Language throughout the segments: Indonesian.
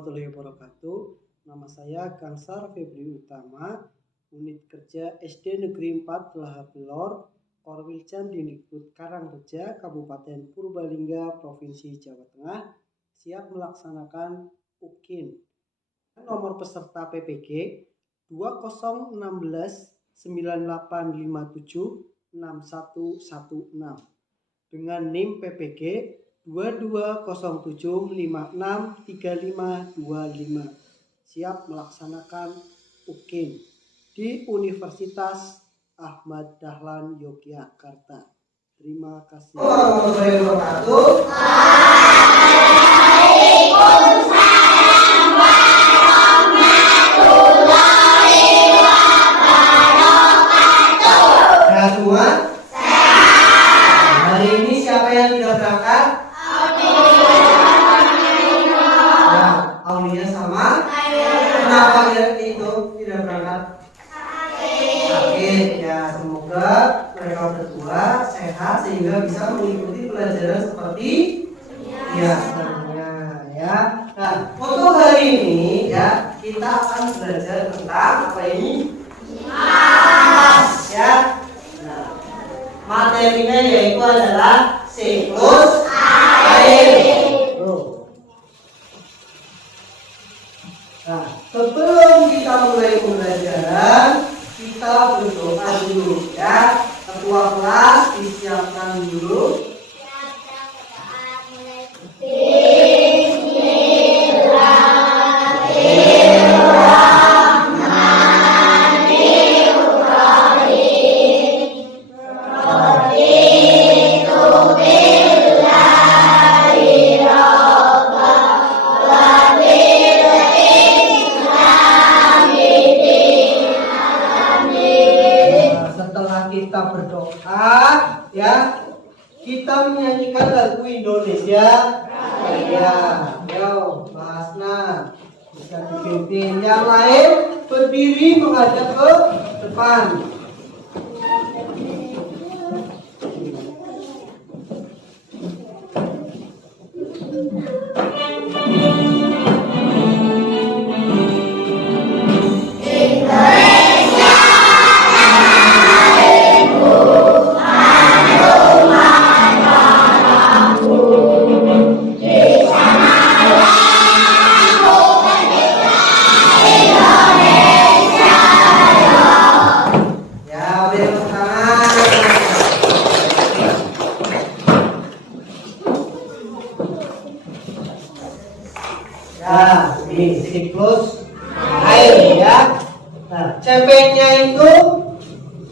warahmatullahi wabarakatuh. Nama saya Kansar Febri Utama, Unit Kerja SD Negeri 4 Gelaha Belor, Korwilcan Dindikbud Karangreja, Kabupaten Purbalingga, Provinsi Jawa Tengah, siap melaksanakan UKIN. Nomor peserta PPG 2016 9857 6116 dengan NIM PPG 2207563525 siap melaksanakan UKIN di Universitas Ahmad Dahlan Yogyakarta. Terima kasih. Hari ini siapa yang tidak berangkat? Aulia sama? Kenapa itu tidak berangkat? Sakit. Ya, semoga mereka berdua sehat sehingga bisa mengikuti pelajaran seperti biasanya ya. Nah, untuk hari ini ya kita akan belajar tentang apa ini? Ya. Nah, materinya yaitu adalah siklus air. Nah, sebelum kita mulai pembelajaran, kita berdoa dulu ya. Ketua kelas disiapkan dulu. Kita berdoa ya, kita menyanyikan lagu Indonesia Raya. Yo, Mas Asna bisa dipimpin, yang lain berdiri menghadap ke depan. Ya, ini siklus air ya. Nah, CP-nya itu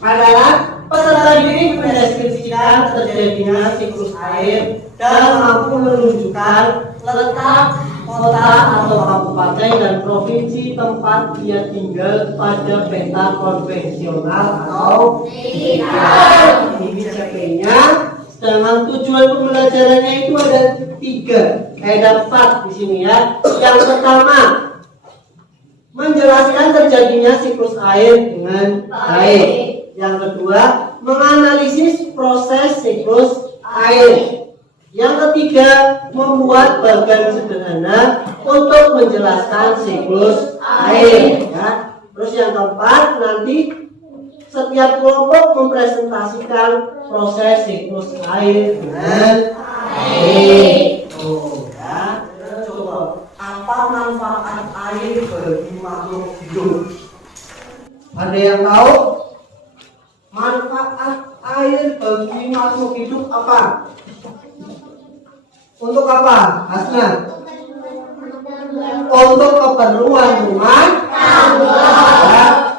adalah peserta didik mendeskripsikan terjadinya siklus air dan mampu menunjukkan letak kota atau kabupaten dan provinsi tempat dia tinggal pada peta konvensional atau digital. Ini CP-nya. Sedangkan tujuan pembelajarannya itu ada 4 di sini ya. Yang pertama, menjelaskan terjadinya siklus air dengan baik. Yang kedua, menganalisis proses siklus air. Yang ketiga, membuat bagan sederhana untuk menjelaskan siklus air. Ya. Terus yang keempat, nanti setiap kelompok mempresentasikan proses siklus air dengan baik. Ya, coba apa manfaat air bagi makhluk hidup? Ada yang tahu? Manfaat air bagi makhluk hidup apa? Untuk apa, Hasna? Untuk keperluan rumah tangga.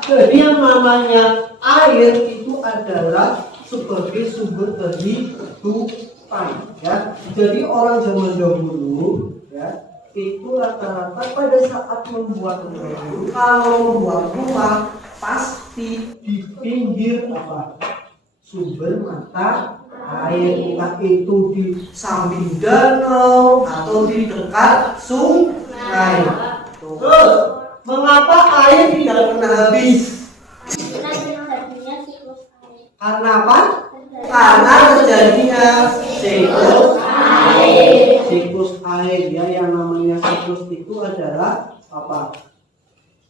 Jadi yang namanya air itu adalah sebagai sumber kehidupan ya. Jadi orang zaman dahulu ya, itu rata-rata pada saat membuat rumah, kalau membuat rumah pasti di pinggir apa? Sumber mata air, entah itu di samping danau atau di dekat sungai. Terus mengapa air tidak pernah habis? Karena apa? Karena terjadinya siklus air. Siklus air ya, yang namanya siklus itu adalah apa?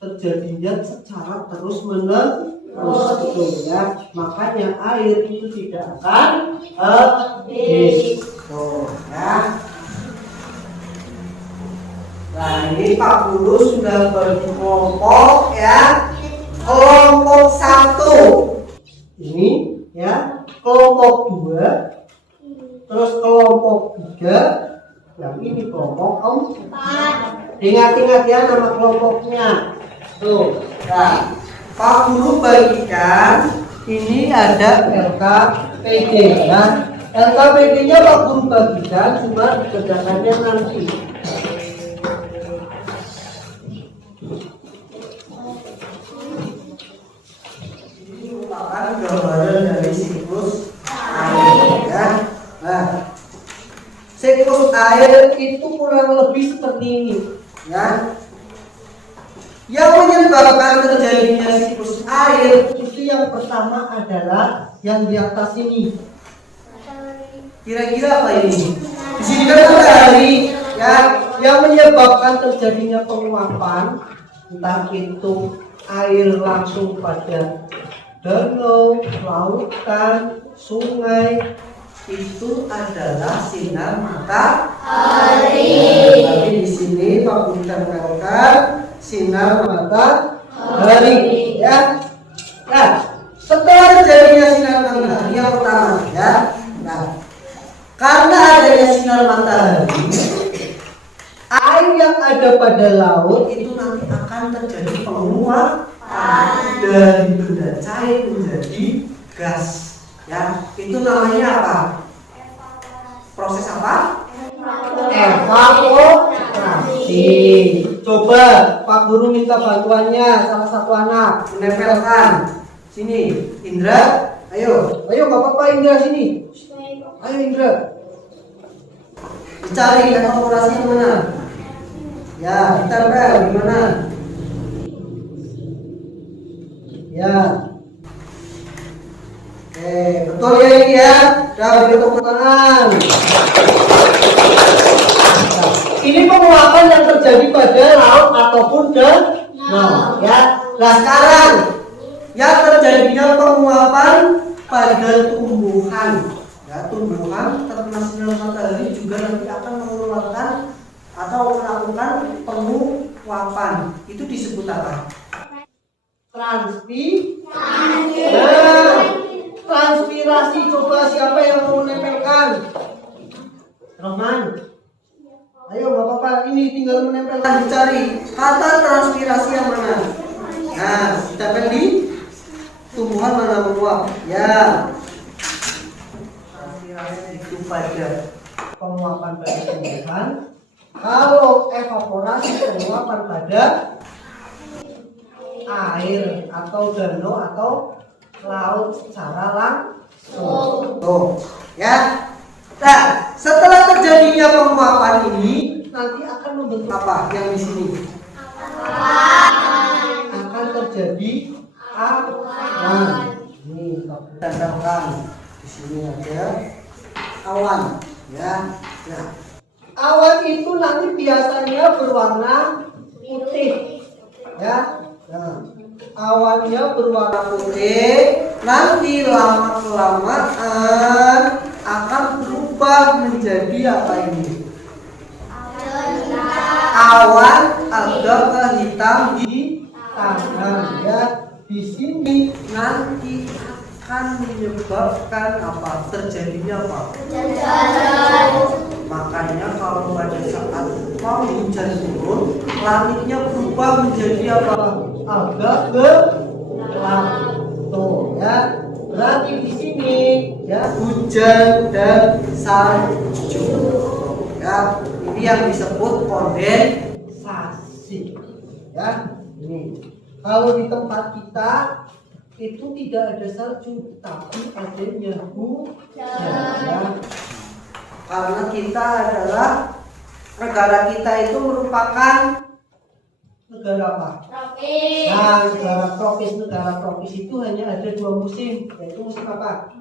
Terjadinya secara terus menerus gitu ya. Makanya air itu tidak akan habis. Tuh ya. Nah ini Pak Guru sudah bagi kelompok ya. Kelompok 1 ini ya, kelompok 2, terus kelompok 3, yang ini kelompok 4. Ingat-ingat ya nama kelompoknya. Tuh, nah, Pak Guru bagikan ini ada LKPD ya. LKPD-nya Pak Guru bagikan, cuma dikerjakannya nanti. Ini merupakan gambaran dari siklus air ya. Nah, siklus air itu kurang lebih seperti ini ya. Yang menyebabkan terjadinya siklus air itu yang pertama adalah yang di atas ini. Kira-kira apa ini? Di sini kan matahari ya. Yang menyebabkan terjadinya penguapan, entah itu air langsung pada danau, lautan, sungai, itu adalah sinar matahari. Tapi di sini Pak Guru tempelkan sinar matahari ya. Nah, setelah terjadinya sinar matahari yang pertama ya. Nah, karena adanya sinar matahari, air yang ada pada laut itu nanti akan terjadi penguapan dari benda cair menjadi gas ya. Itu namanya apa? Proses apa? Evaporasi. Coba Pak Guru minta bantuannya salah satu anak menempelkan sini. Indra, ayo nggak apa-apa Indra sini. Ayo Indra, dicari evaporasi yang mana? Ya, ditempel gimana? Ya. Oke, betul ya ini ya. Udah beri tepuk tangan. Ini penguapan yang terjadi pada laut ataupun danau ya. Nah sekarang yang terjadinya penguapan pada tumbuhan ya, tumbuhan terkena sinar matahari juga nanti akan mengeluarkan atau melakukan penguapan. Itu disebut apa? Transpirasi. Coba siapa yang mau menempelkan? Roman. Ayo nggak apa-apa, ini tinggal menempelkan. Dicari kata transpirasi yang mana. Nah, ditempel di tumbuhan mana menguap. Ya. Transpirasi itu pada penguapan pada tumbuhan. Kalau evaporasi penguapan pada air atau danau atau laut secara langsung. Tuh, ya. Nah, setelah terjadinya penguapan ini nanti akan membentuk apa yang di sini? Akan terjadi awan. Ini tempelkan di sini ada awan, ya. Nah, awan itu nanti biasanya berwarna putih, ya. Nah, awannya berwarna putih, nanti lama-kelamaan akan berubah menjadi apa ini? Awan agak kehitam di tangan ya. Di sini nanti akan menyebabkan apa? Terjadinya apa? Makanya kalau pada saat mau hujan turun, langitnya berubah menjadi apa? Agak gelap. Tuh ya. Berarti di sini ya hujan dan salju. Ya, ini yang disebut kondensasi. Ya, ini. Kalau di tempat kita itu tidak ada salju, tapi adanya hujan. Ya. Karena kita adalah negara kita itu merupakan negara apa? Tropis. Nah, negara tropis itu hanya ada 2 musim, yaitu musim apa?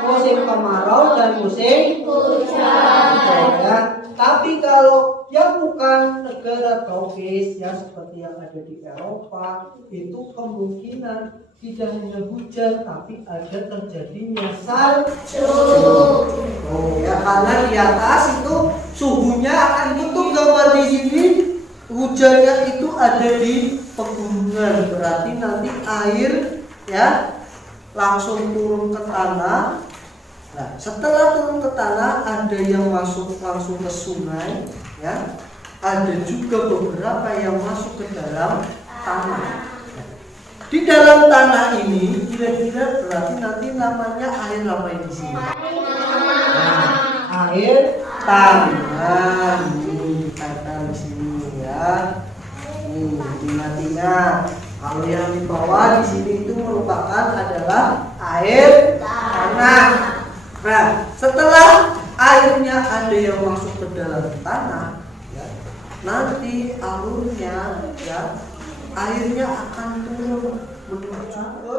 Musim kemarau dan musim hujan. Ya. Tapi kalau yang bukan negara tropis ya seperti yang ada di Eropa, itu kemungkinan tidak hanya hujan tapi ada terjadinya salju. Oh ya, karena di atas itu suhunya akan tutup gambar di sini. Hujannya itu ada di pegunungan, berarti nanti air ya langsung turun ke tanah. Nah, setelah turun ke tanah ada yang masuk langsung ke sungai ya. Ada juga beberapa yang masuk ke dalam tanah. Di dalam tanah ini kira-kira berarti nanti namanya air apa ini di sini? Nah, air tanah. Ini dikatakan di sini ya. Ini nantinya kalau yang di bawah di sini itu merupakan adalah air tanah. Nah, setelah airnya ada yang masuk ke dalam tanah, ya, nanti alurnya ya airnya akan turun menuju ke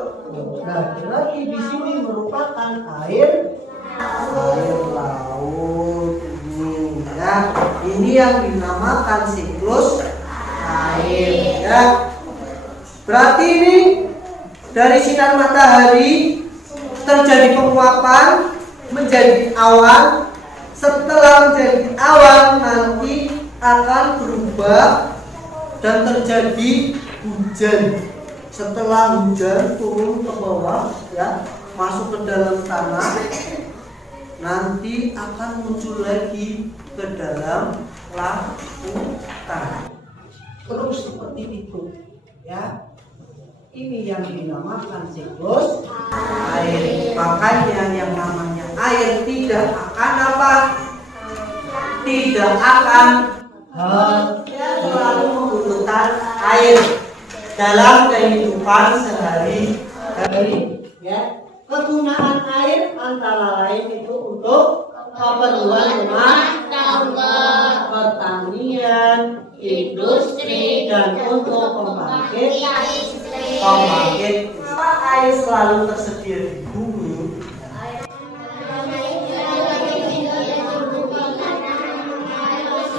lagi di sini merupakan air laut ini ya. Ini yang dinamakan siklus air ya. Berarti ini dari sinar matahari terjadi penguapan menjadi awan. Setelah menjadi awan nanti akan berubah dan terjadi hujan. Setelah hujan turun ke bawah ya, masuk ke dalam tanah, nanti akan muncul lagi ke dalam lautan. terus seperti itu ya. Ini yang dinamakan siklus Air. Makanya yang namanya air tidak akan apa? Tidak akan selalu membutuhkan air dalam kehidupan sehari-hari ya. Kegunaan air antara lain itu untuk keperluan rumah tangga, pertanian, industri, dan untuk pembangkit. Kenapa air selalu tersedia di bumi?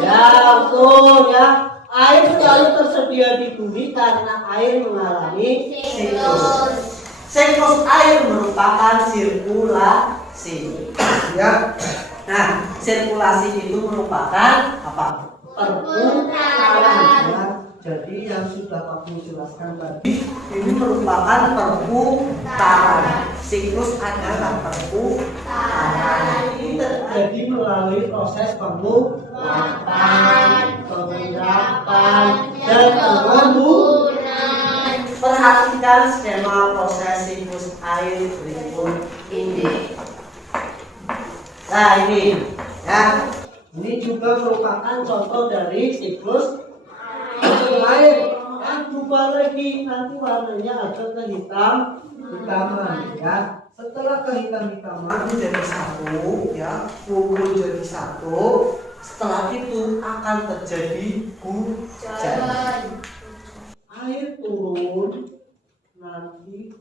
Ya betul ya. Air selalu tersedia di bumi karena air mengalami Siklus. Siklus air merupakan sirkulasi. Ya. Nah, sirkulasi itu merupakan apa? perputaran ya. Jadi yang sudah kamu jelaskan tadi Ini merupakan perputaran. Siklus adalah perputaran. ini terjadi melalui proses penguapan, pengendapan, dan pengembunan. Perhatikan skema proses siklus air berikut ini. Nah ini ya. Ini juga merupakan contoh dari siklus air. Yang berubah lagi nanti warnanya ada kehitaman ya. Setelah kehitam-hitaman Jadi satu ya, kumpul jadi satu. Setelah itu akan terjadi hujan. air turun, nanti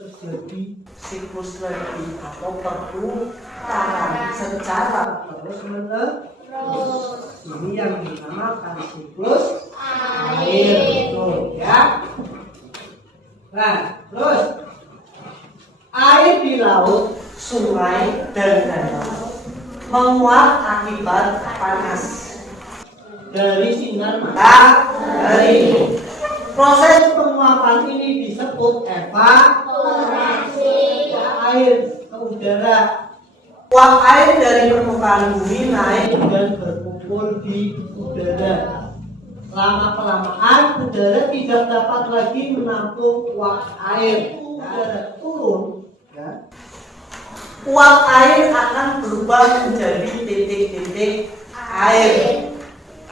terjadi Siklus lagi atau perputaran secara terus menerus. Ini yang dinamakan siklus air betul ya. Nah, terus air di laut, sungai dan danau menguap akibat panas. dari sinar Matahari. proses penguapan ini disebut evaporasi air ke udara. Uap air dari permukaan bumi naik Dan berkumpul di udara. Lama-kelamaan udara tidak dapat lagi menampung uap air. Udara turun ya. uap air akan berubah menjadi titik-titik air.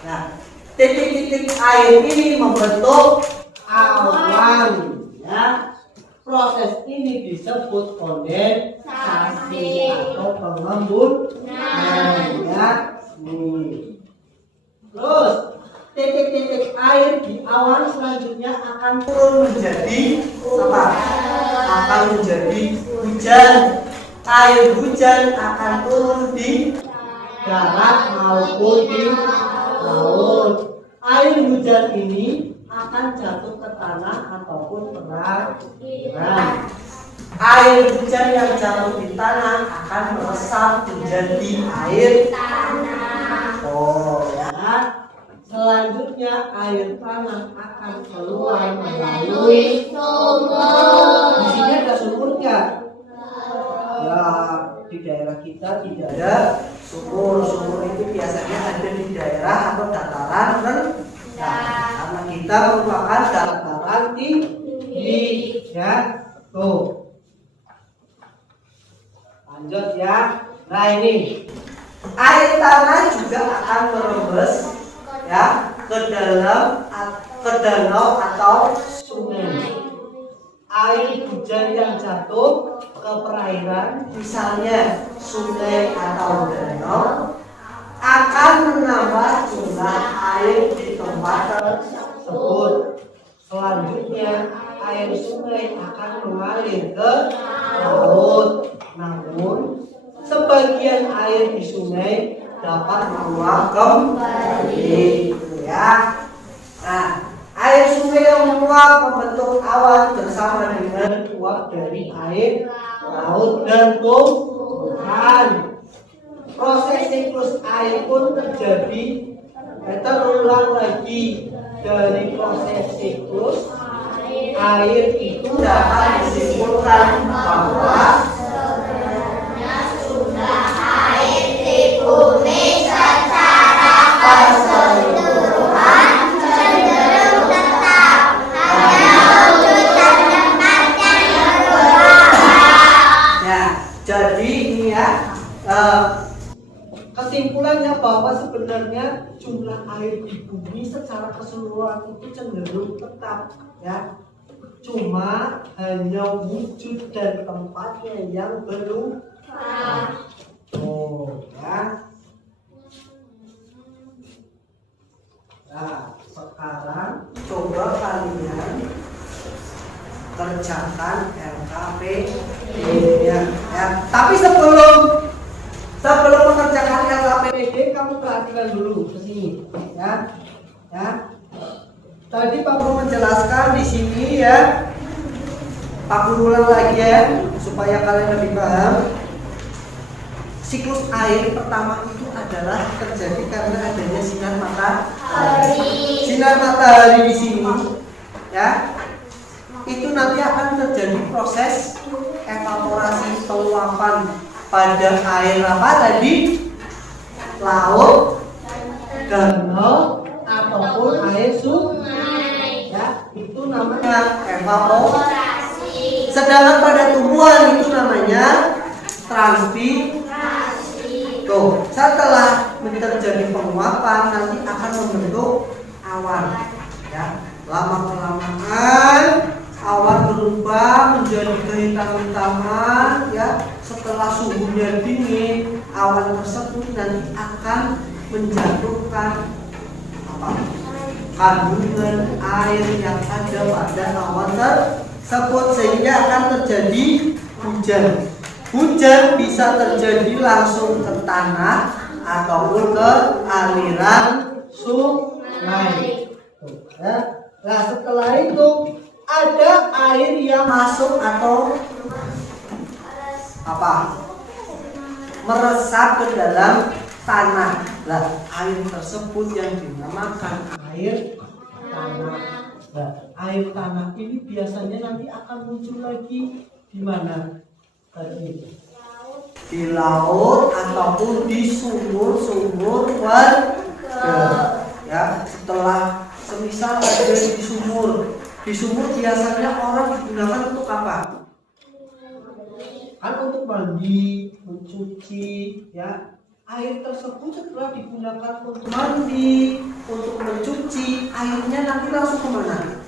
Nah, titik-titik air ini membentuk Awan ya. Proses ini disebut kondensasi atau pengembunan ya. Terus titik-titik air di awan selanjutnya akan turun menjadi apa? Akan menjadi hujan. Air hujan akan turun di darat maupun di laut. Air hujan ini akan jatuh ke tanah ataupun perairan. Air hujan yang jatuh di tanah akan meresap menjadi air tanah. Oh ya. Selanjutnya air tanah akan keluar melalui sumur. Di sini ada sumurnya. Ya, di daerah kita tidak ada sumur. Sumur itu biasanya ada di daerah atau dataran rendah. Karena kita merupakan dataran tinggi, ya. Tuh. Lanjut ya. Nah ini air tanah juga akan merembes ya ke danau atau sungai. Air hujan yang jatuh ke perairan, misalnya sungai atau danau, akan menambah jumlah air di tempat tersebut. Selanjutnya air sungai akan mengalir ke laut. Namun sebagian air di sungai dapat menguap kembali, ya. Nah, air sungai yang menguap membentuk awan bersama dengan uap dari air laut dan tumbuhan. Proses siklus air pun terjadi. Terulang lagi dari proses siklus air itu dapat disimpulkan bahwa bumi secara keseluruhan cenderung tetap, hanya wujud terdekat yang berubah. Ya, jadi ini ya kesimpulannya bahwa sebenarnya jumlah air di bumi secara keseluruhan itu cenderung tetap, ya. Cuma hanya wujud dan tempatnya yang berubah. Oh, ya. Nah, sekarang coba kalian kerjakan LKPD ya. Tapi sebelum mengerjakan LKPD, kamu perhatikan dulu ke sini, ya. Ya. Tadi Pak Guru menjelaskan di sini ya. Pak Guru ulang lagi ya supaya kalian lebih paham. Siklus air pertama itu adalah terjadi karena adanya sinar matahari. Sinar matahari di sini, ya, itu nanti akan terjadi proses evaporasi penguapan pada air apa tadi? Laut, danau, ataupun air sungai. Ya, itu namanya evaporasi. Sedangkan pada tumbuhan itu namanya transpirasi. Tuh, setelah terjadi penguapan nanti akan membentuk awan, ya. Lama-kelamaan awan berubah menjadi kehitam-hitaman, ya. Setelah suhunya dingin, awan tersebut nanti akan menjatuhkan apa? Kandungan air yang ada pada awan tersebut sehingga akan terjadi hujan. Hujan bisa terjadi langsung ke tanah ataupun ke aliran sungai. Nah, setelah itu ada air yang masuk atau apa? Meresap ke dalam tanah. Nah, air tersebut yang dinamakan air tanah. Nah, air tanah ini biasanya nanti akan muncul lagi di mana? Di laut ataupun di sumur-sumur warga. Ya, setelah semisal ada di sumur biasanya orang digunakan untuk apa? Kan untuk mandi, mencuci, ya. Air tersebut setelah digunakan untuk mandi, untuk mencuci, airnya nanti langsung kemana?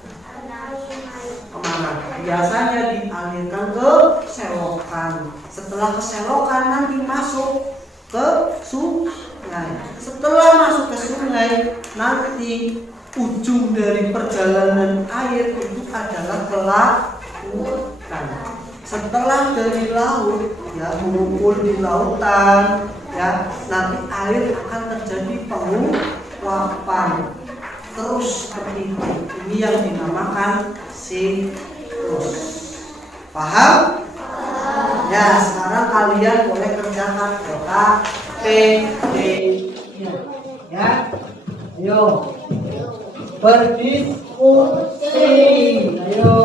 Biasanya dialirkan ke selokan. Setelah ke selokan nanti masuk ke sungai. Setelah masuk ke sungai nanti ujung dari perjalanan air itu adalah ke lautan. Setelah dari laut, ya, mengumpul di lautan, ya, nanti air akan terjadi penguapan. papan. Terus seperti itu. Ini yang dinamakan siklus. Paham? Ya, sekarang kalian boleh kerjakan KPD-nya. Ya, ayo berdiskusi. Ayo.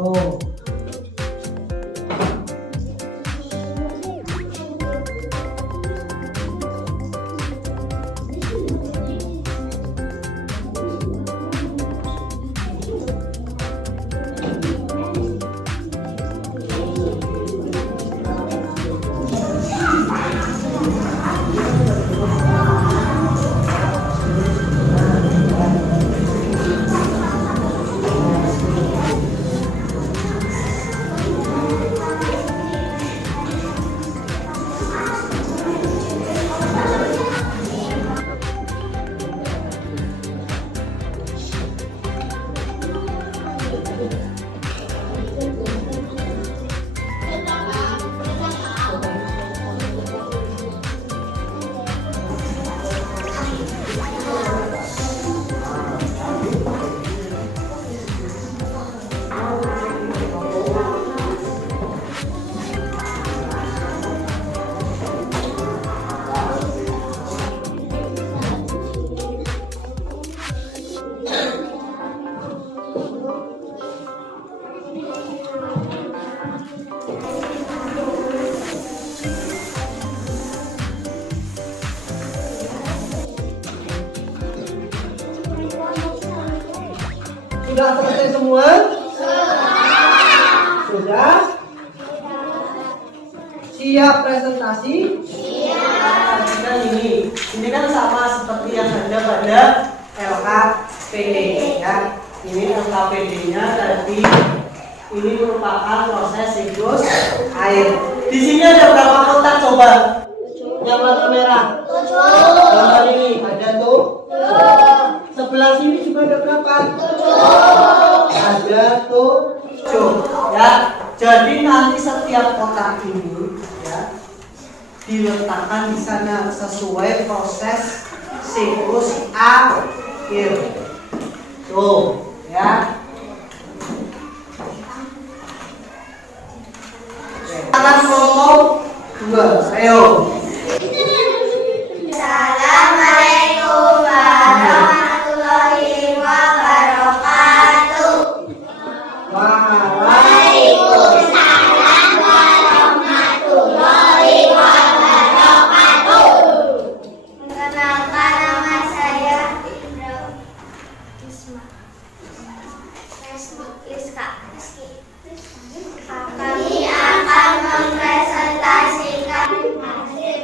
Oh. Sudah selesai semua? Sudah? Siap presentasi? Siap. Dan ini kan sama seperti yang ada pada LKPD ya. Ini LKPD-nya tadi. Ini merupakan proses siklus air. Di sini ada berapa kotak coba? Yang warna merah. Gambar ini ada tuh. Sebelah sini juga ada berapa? Ada 7 ya. Jadi nanti setiap kotak ini ya diletakkan di sana sesuai proses siklus air. Tuh ya. Tangan kelompok 2. Ayo. Assalamualaikum warahmatullahi wabarakatuh. Waalaikumsalam warahmatullahi wabarakatuh. Perkenalkan, nama saya Isma Rizka. Kami akan mempresentasikan hasil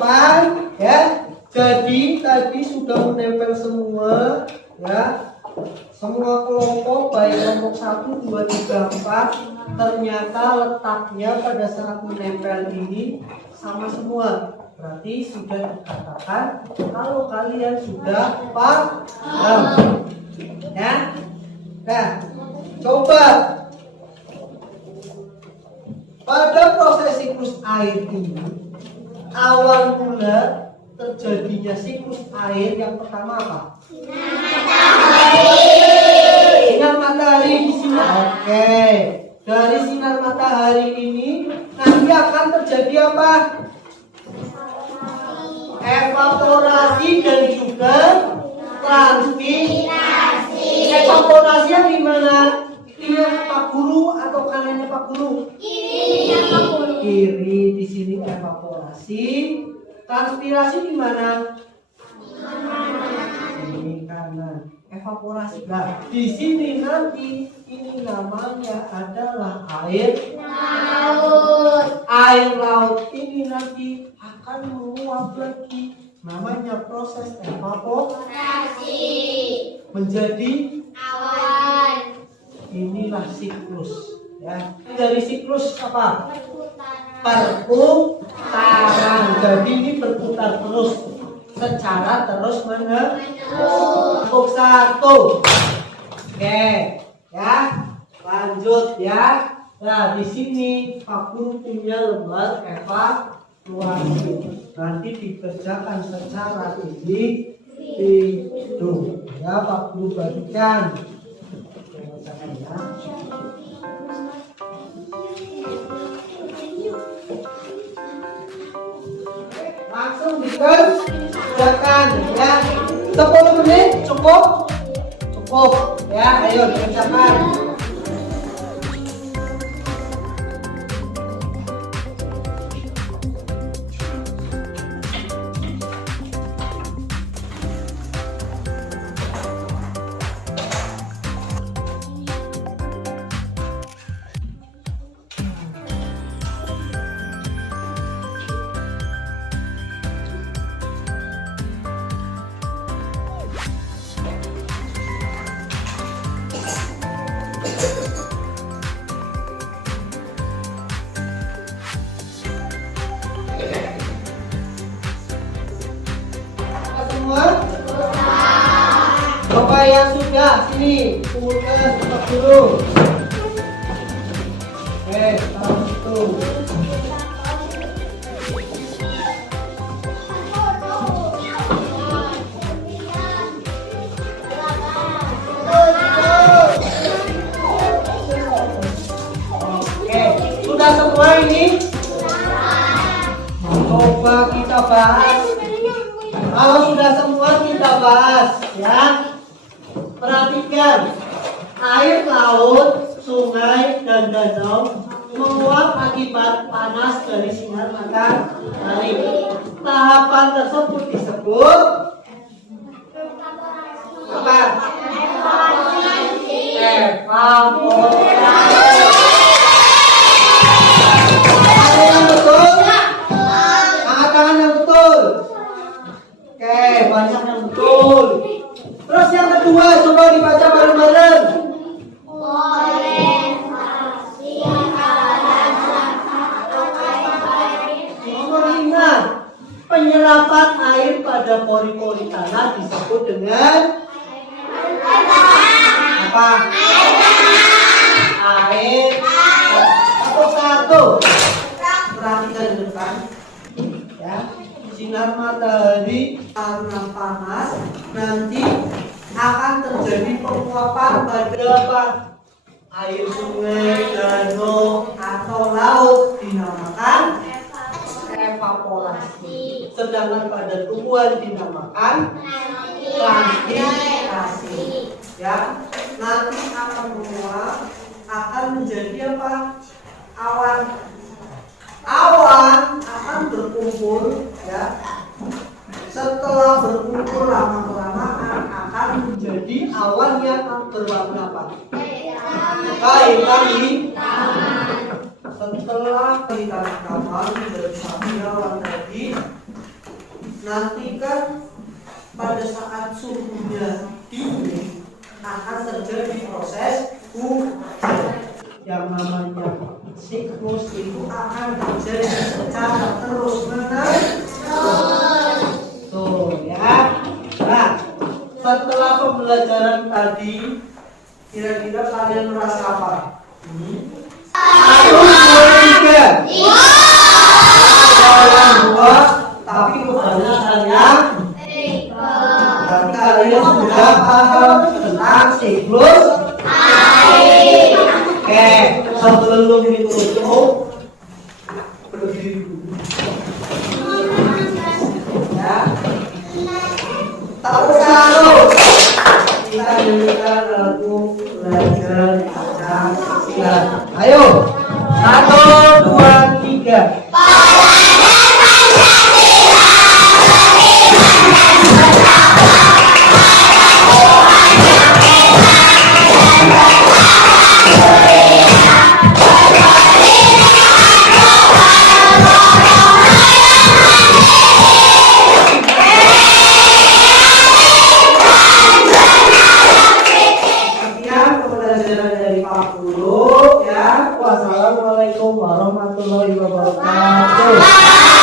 depan ya. Jadi tadi sudah menempel semua ya. Semua kelompok baik kelompok 1, 2, 3, 4 ternyata letaknya pada saat menempel ini sama semua. Berarti sudah dikatakan kalau kalian sudah paham ya. Nah, coba pada proses siklus air ini awal mula terjadinya siklus air yang pertama apa? Sinar matahari di sini. Oke. Dari sinar matahari ini nanti akan terjadi apa? Evaporasi dan juga transpirasi. Evaporasinya di mana? Kirinya Pak Guru atau kanannya Pak Guru? Kiri di sini evaporasi. Transpirasi di mana? Ini kanan. Evaporasi. Nah, di sini nanti ini namanya adalah air laut. Air laut ini nanti akan menguap lagi. Namanya proses evaporasi menjadi awan. Inilah siklus. Ya. Dari siklus apa? Perputaran. Jadi ini berputar terus secara terus menerus. Untuk 1. Oke, ya. Lanjut ya. Nah, di sini Pak Guru punya lembar evaluasi. Nanti dikerjakan secara individu. Ya, Pak Guru bagikan. Ya. Langsung dikerjakan ya. 10 menit cukup ya. Ayo dikerjakan. Bapak yang sudah sini kumpulkan Pak Guru. Taruh situ. Oke, sudah semua ini? Coba kita bahas. Kalau sudah semua kita bahas ya. Perhatikan, air laut, sungai, dan danau menguap akibat panas dari sinar matahari. Tahapan tersebut disebut apa? Evaporasi. Ada yang betul? Angkat tangan yang betul. Oke, banyak yang betul. Terus yang kedua, coba dibaca bareng-bareng. Nomor 5, penyerapan air pada pori-pori tanah disebut dengan apa? Air. Satu. Perhatikan di depan. Ya. Sinar matahari karena panas nanti akan terjadi penguapan pada apa? Air sungai, danau atau laut dinamakan evaporasi. Sedangkan pada tumbuhan dinamakan transpirasi. Ya, nanti akan menguap, akan menjadi apa? Awan. Awan akan berkumpul ya. Setelah berkumpul lama-kelamaan akan menjadi awan yang berwarna apa? Hitam. Setelah hitam menjadi satu awan tadi Nanti kan pada saat suhunya tinggi akan terjadi proses hujan. Yang namanya siklus itu akan terjadi secara terus menerus. Tuh ya. Nah, setelah pembelajaran tadi, kira-kira kalian merasa apa? 1, 2, 3. Jalan 2, tapi kebanyakan yang kalian sudah paham tentang siklus air. Oke, sebelum ditutup berdiri dulu. Ya. Tak selalu kita dengarkan lagu pelajaran Pancasila. Ayo, 1, 2, 3. Wassalamualaikum warahmatullahi wabarakatuh.